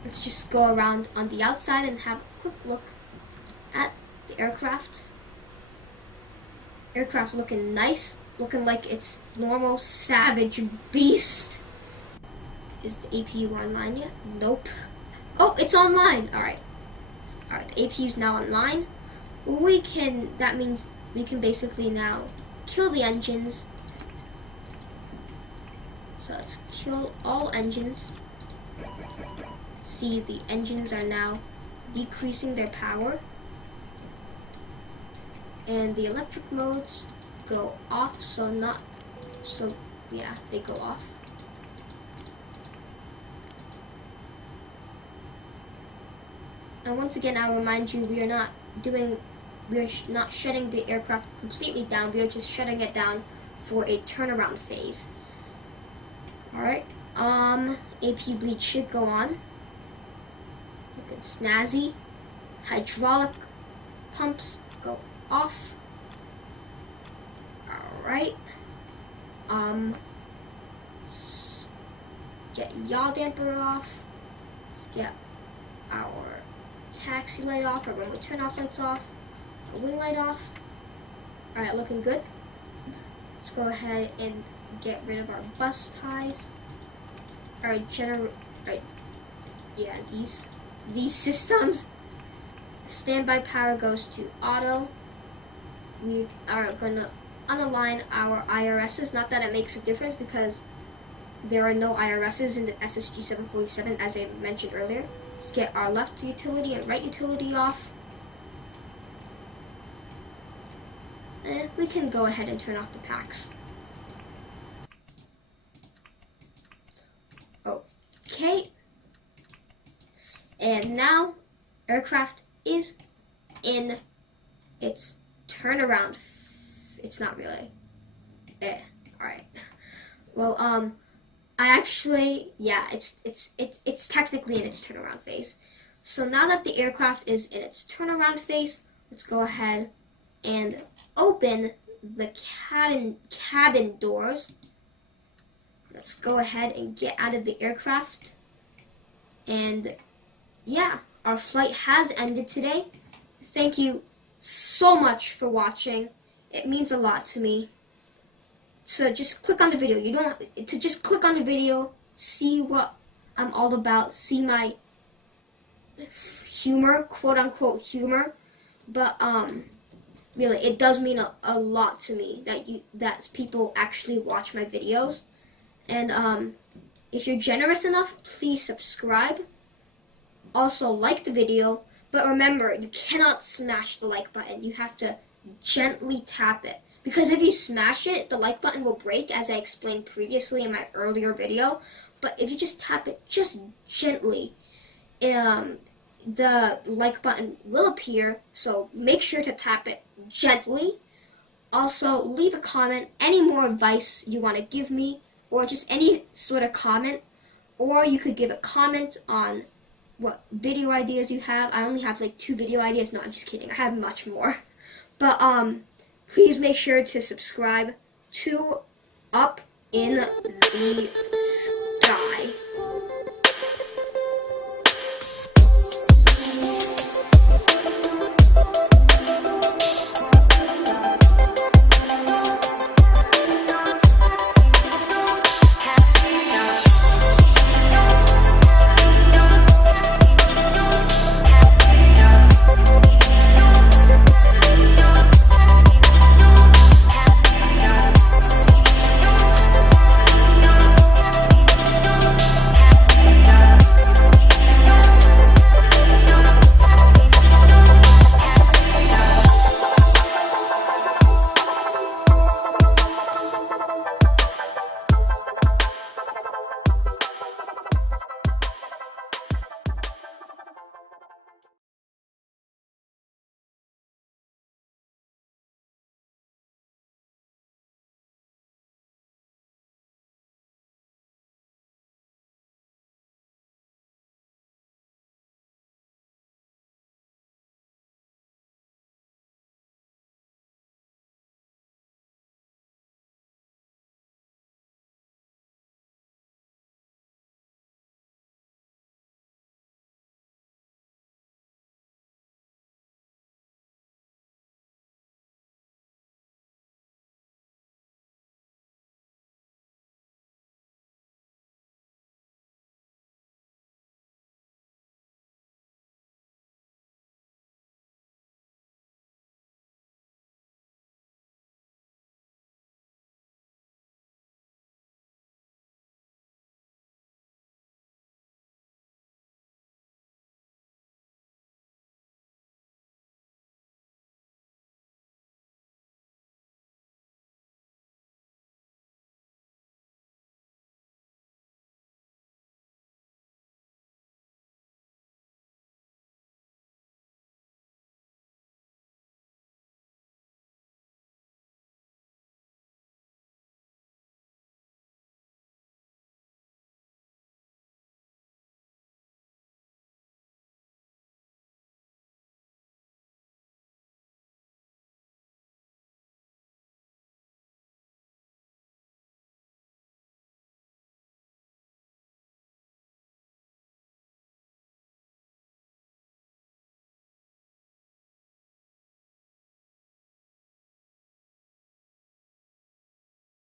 Let's just go around on the outside and have a quick look at the aircraft. Aircraft looking nice, looking like it's normal savage beast. Is the APU online yet? Nope. Oh, it's online. Alright. Alright, the APU's now online. That means we can basically now kill the engines. So let's kill all engines. See, the engines are now decreasing their power. And the electric modes go off, yeah, they go off. And once again, I'll remind you, we are not shutting the aircraft completely down. We are just shutting it down for a turnaround phase. Alright, AP bleed should go on. Looking snazzy. Hydraulic pumps go off. Alright. Get yaw damper off. Let's get our taxi light off, our remote turn off lights off, our wing light off. Alright, looking good. Let's go ahead and get rid of our bus ties. Our these systems. Standby power goes to auto. We are gonna unalign our IRSs. Not that it makes a difference because there are no IRSs in the SSG 747 as I mentioned earlier. Let's get our left utility and right utility off. And we can go ahead and turn off the packs. Okay. And now aircraft is in its turnaround. It's not really. Alright. Well, it's technically in its turnaround phase. So now that the aircraft is in its turnaround phase, let's go ahead and open the cabin doors. Let's go ahead and get out of the aircraft. And yeah, our flight has ended today. Thank you so much for watching. It means a lot to me. So just click on the video. You don't to just click on the video, see what I'm all about, see my humor, quote unquote humor. But really, it does mean a lot to me that people actually watch my videos. And if you're generous enough, please subscribe. Also like the video, but remember, you cannot smash the like button. You have to gently tap it. Because if you smash it, the like button will break, as I explained previously in my earlier video. But if you just tap it just gently, the like button will appear. So make sure to tap it gently. Also, leave a comment, any more advice you want to give me, or just any sort of comment. Or you could give a comment on what video ideas you have. I only have like 2 video ideas. No, I'm just kidding. I have much more. But please make sure to subscribe to Up in the